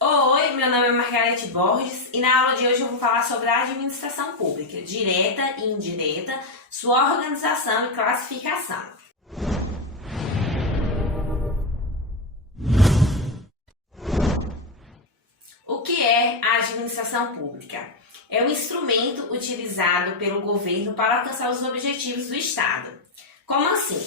Oi, meu nome é Margarete Borges e na aula de hoje eu vou falar sobre a administração pública, direta e indireta, sua organização e classificação. O que é a administração pública? É um instrumento utilizado pelo governo para alcançar os objetivos do Estado. Como assim?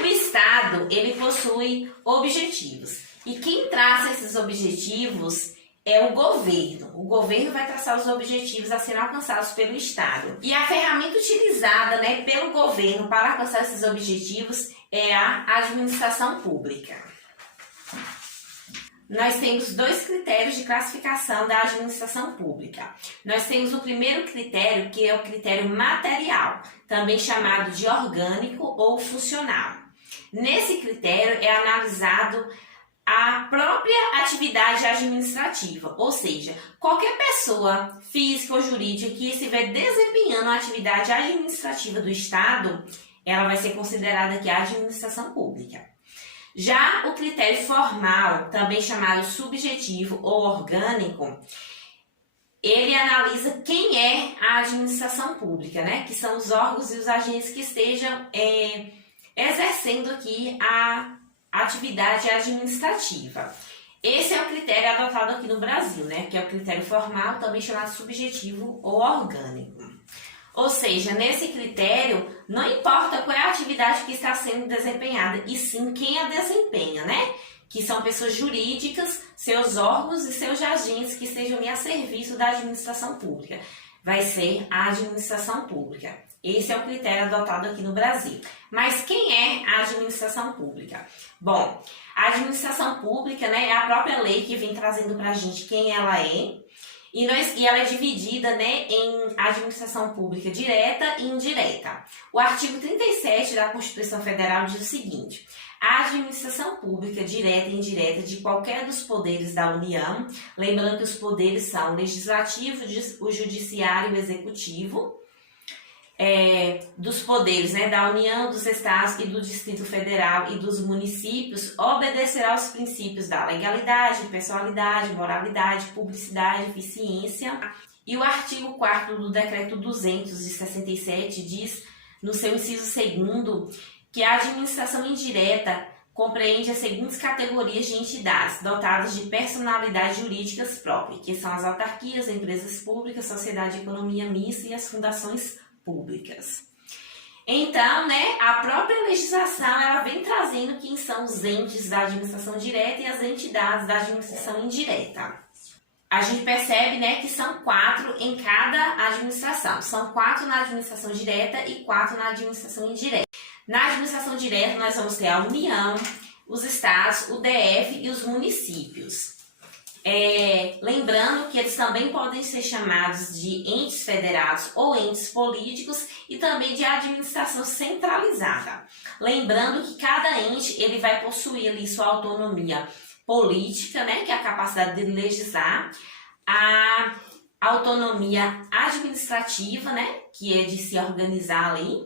O Estado, ele possui objetivos. E quem traça esses objetivos é o governo. O governo vai traçar os objetivos a serem alcançados pelo Estado. E a ferramenta utilizada, pelo governo para alcançar esses objetivos é a administração pública. Nós temos dois critérios de classificação da administração pública. Nós temos o primeiro critério, que é o critério material, também chamado de orgânico ou funcional. Nesse critério é analisado a própria atividade administrativa, ou seja, qualquer pessoa física ou jurídica que estiver desempenhando a atividade administrativa do Estado, ela vai ser considerada aqui a administração pública. Já o critério formal, também chamado subjetivo ou orgânico, ele analisa quem é a administração pública, que são os órgãos e os agentes que estejam exercendo aqui a atividade administrativa. Esse é o critério adotado aqui no Brasil, que é o critério formal, também chamado subjetivo ou orgânico. Ou seja, nesse critério, não importa qual é a atividade que está sendo desempenhada, e sim quem a desempenha, que são pessoas jurídicas, seus órgãos e seus agentes que estejam a serviço da administração pública. Vai ser a administração pública. Esse é o critério adotado aqui no Brasil. Mas quem é a administração pública? Bom, a administração pública é a própria lei que vem trazendo para a gente quem ela é. E ela é dividida em administração pública direta e indireta. O artigo 37 da Constituição Federal diz o seguinte: a administração pública direta e indireta de qualquer dos poderes da União, lembrando que os poderes são o legislativo, o judiciário e o executivo, dos poderes da União, dos Estados e do Distrito Federal e dos municípios, obedecerá aos princípios da legalidade, pessoalidade, moralidade, publicidade, eficiência. E o artigo 4º do Decreto 200/67 diz, no seu inciso 2º, que a administração indireta compreende as seguintes categorias de entidades dotadas de personalidade jurídicas próprias, que são as autarquias, empresas públicas, sociedade de economia mista e as fundações públicas. Então, a própria legislação ela vem trazendo quem são os entes da administração direta e as entidades da administração indireta. A gente percebe que são 4 em cada administração. São 4 na administração direta e 4 na administração indireta. Na administração direta, nós vamos ter a União, os estados, o DF e os municípios. Lembrando que eles também podem ser chamados de entes federados ou entes políticos e também de administração centralizada. Lembrando que cada ente ele vai possuir ali sua autonomia política, que é a capacidade de legislar, a autonomia administrativa, que é de se organizar ali,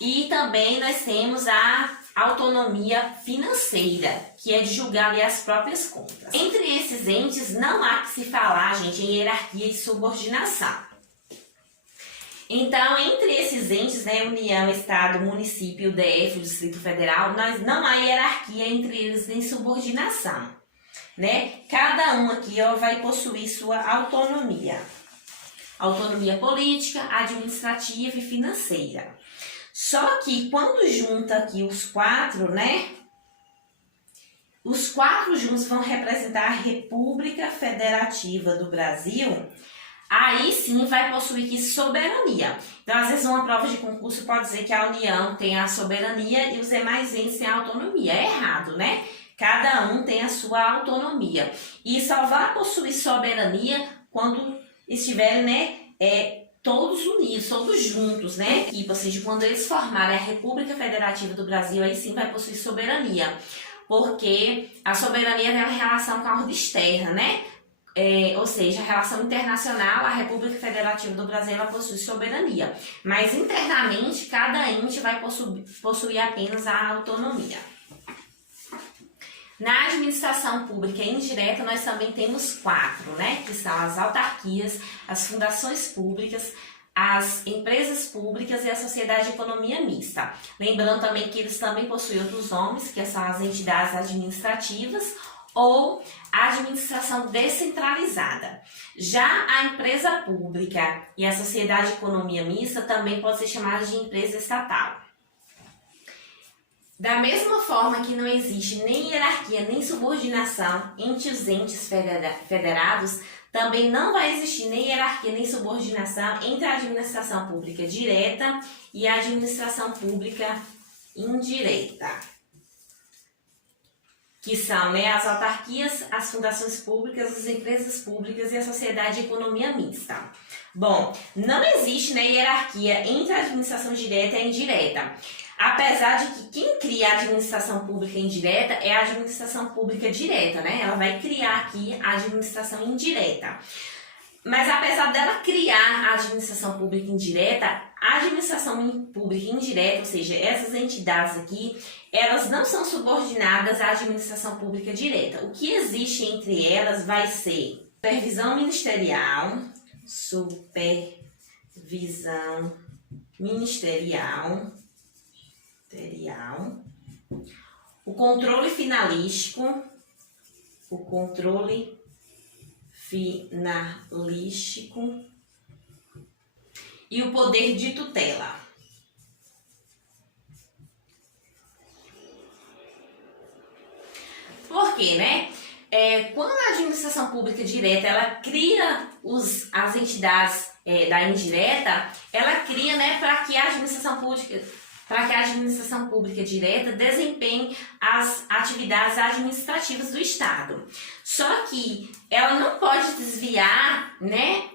e também nós temos a autonomia financeira, que é de julgar ali as próprias contas. Entre esses entes, não há que se falar, gente, em hierarquia e subordinação. Então, entre esses entes, União, Estado, Município, DF, Distrito Federal, não há hierarquia entre eles em subordinação. Cada um aqui vai possuir sua autonomia. Autonomia política, administrativa e financeira. Só que quando junta aqui os 4, os 4 juntos vão representar a República Federativa do Brasil, aí sim vai possuir aqui soberania. Então, às vezes, uma prova de concurso pode dizer que a União tem a soberania e os demais entes têm a autonomia. É errado, Cada um tem a sua autonomia. E só vai possuir soberania quando estiverem, todos unidos, todos juntos, ou seja, quando eles formarem a República Federativa do Brasil, aí sim vai possuir soberania, porque a soberania tem uma relação com a ordem externa, ou seja, a relação internacional, a República Federativa do Brasil ela possui soberania, mas internamente cada ente vai possuir apenas a autonomia. Na administração pública indireta, nós também temos 4, né? Que são as autarquias, as fundações públicas, as empresas públicas e a sociedade de economia mista. Lembrando também que eles também possuem outros nomes, que são as entidades administrativas ou a administração descentralizada. Já a empresa pública e a sociedade de economia mista também pode ser chamada de empresa estatal. Da mesma forma que não existe nem hierarquia nem subordinação entre os entes federados, também não vai existir nem hierarquia nem subordinação entre a administração pública direta e a administração pública indireta, que são, né, as autarquias, as fundações públicas, as empresas públicas e a sociedade de economia mista. Bom, não existe, né, hierarquia entre a administração direta e a indireta, apesar de que quem cria a administração pública indireta é a administração pública direta, né? Ela vai criar aqui a administração indireta. Mas apesar dela criar a administração pública indireta, a administração pública indireta, ou seja, essas entidades aqui, elas não são subordinadas à administração pública direta. O que existe entre elas vai ser supervisão ministerial, o controle finalístico, e o poder de tutela. Por quê, né? Quando a administração pública direta ela cria as entidades da indireta, ela cria, né, para que a administração pública direta desempenhe as atividades administrativas do Estado. Só que ela não pode desviar, né,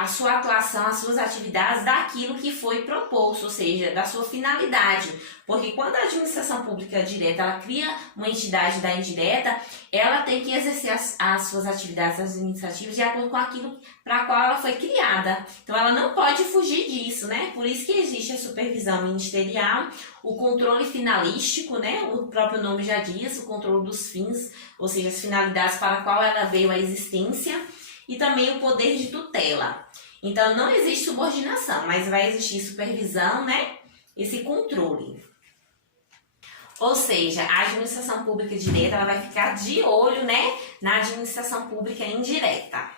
a sua atuação, as suas atividades daquilo que foi proposto, ou seja, da sua finalidade. Porque quando a administração pública direta ela cria uma entidade da indireta, ela tem que exercer as suas atividades administrativas de acordo com aquilo para a qual ela foi criada. Então ela não pode fugir disso, né? Por isso que existe a supervisão ministerial, o controle finalístico, né? O próprio nome já diz, o controle dos fins, ou seja, as finalidades para a qual ela veio à existência, e também o poder de tutela. Então não existe subordinação, mas vai existir supervisão, né? Esse controle. Ou seja, a administração pública direta ela vai ficar de olho, né, na administração pública indireta.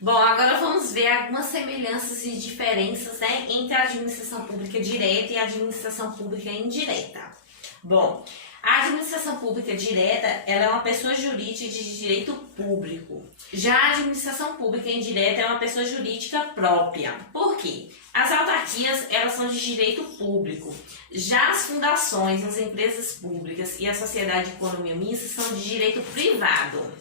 Bom, agora vamos ver algumas semelhanças e diferenças, né, entre a administração pública direta e a administração pública indireta. Bom, a administração pública direta ela é uma pessoa jurídica de direito público. Já a administração pública indireta é uma pessoa jurídica própria. Por quê? As autarquias elas são de direito público. Já as fundações, as empresas públicas e a sociedade de economia mista são de direito privado.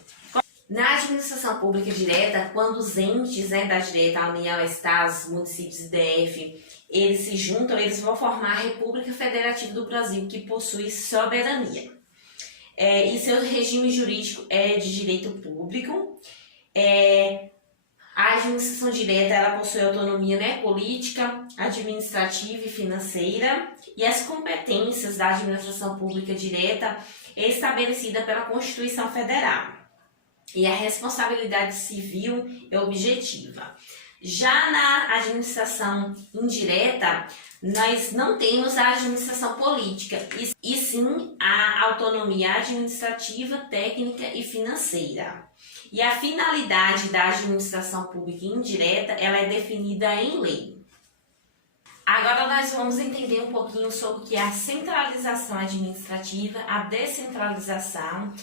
Na administração pública direta, quando os entes, né, da direta, a União, Estados, municípios e DF, eles se juntam, eles vão formar a República Federativa do Brasil, que possui soberania. E seu regime jurídico é de direito público. A administração direta ela possui autonomia, né, política, administrativa e financeira. E as competências da administração pública direta é estabelecida pela Constituição Federal. E a responsabilidade civil é objetiva. Já na administração indireta, nós não temos a administração política, e sim a autonomia administrativa, técnica e financeira. E a finalidade da administração pública indireta, ela é definida em lei. Agora nós vamos entender um pouquinho sobre o que é a centralização administrativa, a descentralização,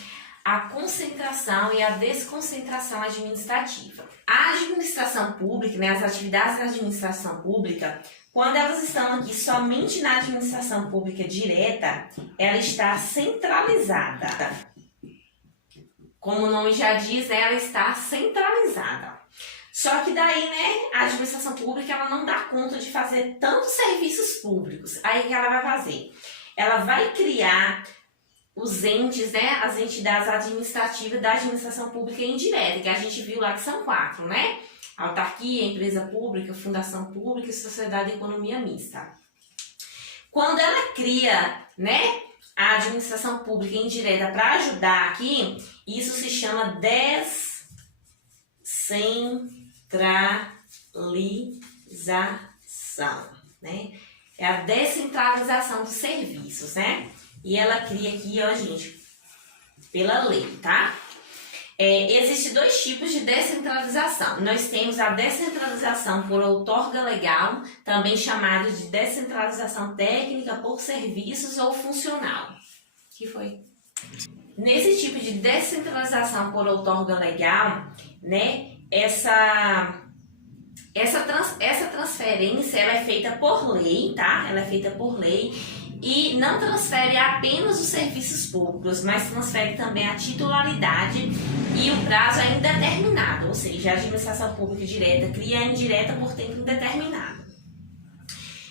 a concentração e a desconcentração administrativa. A administração pública, né, as atividades da administração pública, quando elas estão aqui somente na administração pública direta, ela está centralizada. Como o nome já diz, né, ela está centralizada. Só que daí, né, a administração pública ela não dá conta de fazer tantos serviços públicos. Aí o que ela vai fazer? Ela vai criar os entes, né, as entidades administrativas da administração pública indireta, que a gente viu lá que são 4, né? Autarquia, empresa pública, fundação pública e sociedade de economia mista. Quando ela cria, né, a administração pública indireta para ajudar aqui, isso se chama descentralização, né? É a descentralização dos serviços, né? E ela cria aqui, ó, gente, pela lei, tá? Existem dois tipos de descentralização. Nós temos a descentralização por outorga legal, também chamada de descentralização técnica por serviços ou funcional. Que foi? Nesse tipo de descentralização por outorga legal, né, essa transferência ela é feita por lei, tá? Ela é feita por lei e não transfere apenas os serviços públicos, mas transfere também a titularidade e o prazo é indeterminado, ou seja, a administração pública direta cria a indireta por tempo indeterminado.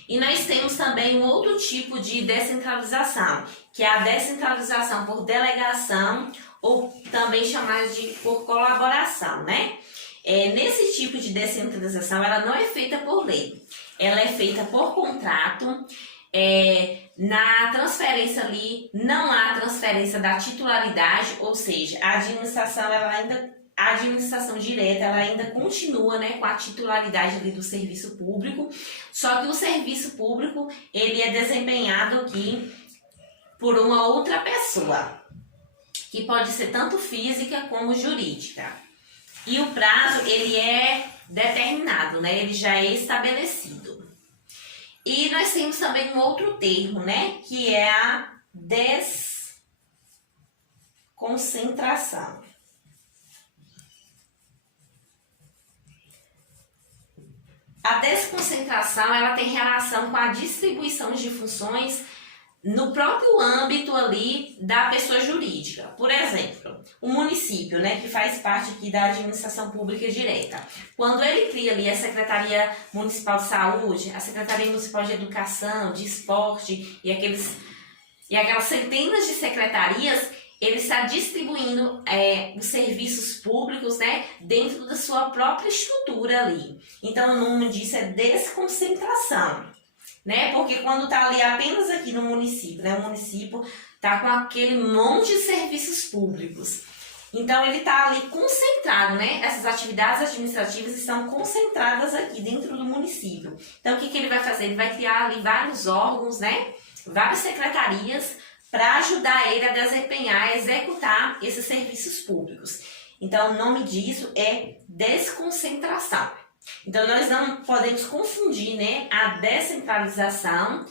E nós temos também um outro tipo de descentralização, que é a descentralização por delegação ou também chamada de por colaboração, né? Nesse tipo de descentralização, ela não é feita por lei, ela é feita por contrato. Na transferência ali não há transferência da titularidade, ou seja, a administração direta ela ainda continua, né, com a titularidade ali do serviço público, só que o serviço público ele é desempenhado aqui por uma outra pessoa, que pode ser tanto física como jurídica. E o prazo ele é determinado, né, ele já é estabelecido. E nós temos também um outro termo, né, que é a desconcentração. A desconcentração, ela tem relação com a distribuição de funções no próprio âmbito ali da pessoa jurídica. Por exemplo, o município, né, que faz parte aqui da administração pública direta. Quando ele cria ali a Secretaria Municipal de Saúde, a Secretaria Municipal de Educação, de Esporte e aquelas centenas de secretarias, ele está distribuindo os serviços públicos, né, dentro da sua própria estrutura ali. Então, o nome disso é desconcentração. Né? Porque quando está ali apenas aqui no município, né? O município está com aquele monte de serviços públicos. Então, ele está ali concentrado, né? Essas atividades administrativas estão concentradas aqui dentro do município. Então, o que ele vai fazer? Ele vai criar ali vários órgãos, né? Várias secretarias para ajudar ele a desempenhar, a executar esses serviços públicos. Então, o nome disso é desconcentração. Então, nós não podemos confundir, né, a descentralização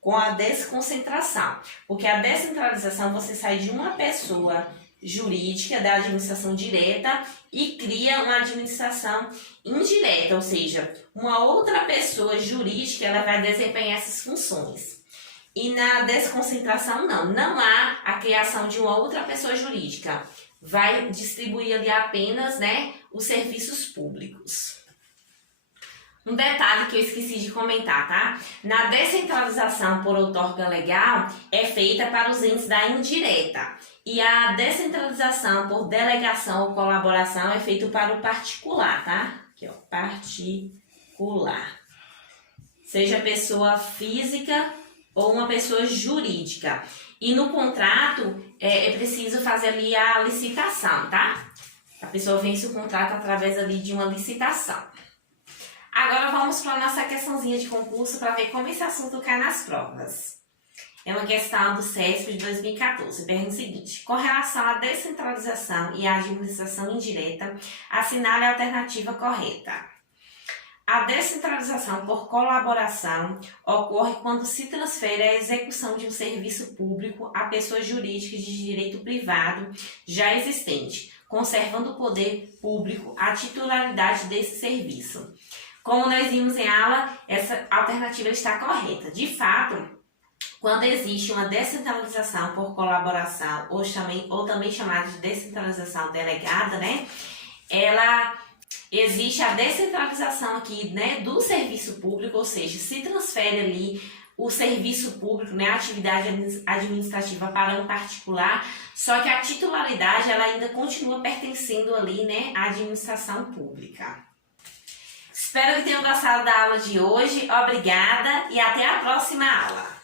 com a desconcentração. Porque a descentralização, você sai de uma pessoa jurídica da administração direta e cria uma administração indireta, ou seja, uma outra pessoa jurídica ela vai desempenhar essas funções. E na desconcentração, não há a criação de uma outra pessoa jurídica. Vai distribuir ali apenas, né, os serviços públicos. Um detalhe que eu esqueci de comentar, tá? Na descentralização por outorga legal é feita para os entes da indireta. E a descentralização por delegação ou colaboração é feita para o particular, tá? Aqui, ó, particular. Seja pessoa física ou uma pessoa jurídica. E no contrato é preciso fazer ali a licitação, tá? A pessoa vence o contrato através ali de uma licitação. Agora vamos para a nossa questãozinha de concurso para ver como esse assunto cai nas provas. É uma questão do CESP de 2014. Pergunta o seguinte: com relação à descentralização e à administração indireta, assinale a alternativa correta. A descentralização por colaboração ocorre quando se transfere a execução de um serviço público a pessoa jurídica de direito privado já existente, conservando o poder público a titularidade desse serviço. Como nós vimos em aula, essa alternativa está correta. De fato, quando existe uma descentralização por colaboração, ou também chamada de descentralização delegada, né? Existe a descentralização aqui, né, do serviço público, ou seja, se transfere ali o serviço público, né, a atividade administrativa para um particular, só que a titularidade ela ainda continua pertencendo ali, né, à administração pública. Espero que tenham gostado da aula de hoje. Obrigada e até a próxima aula.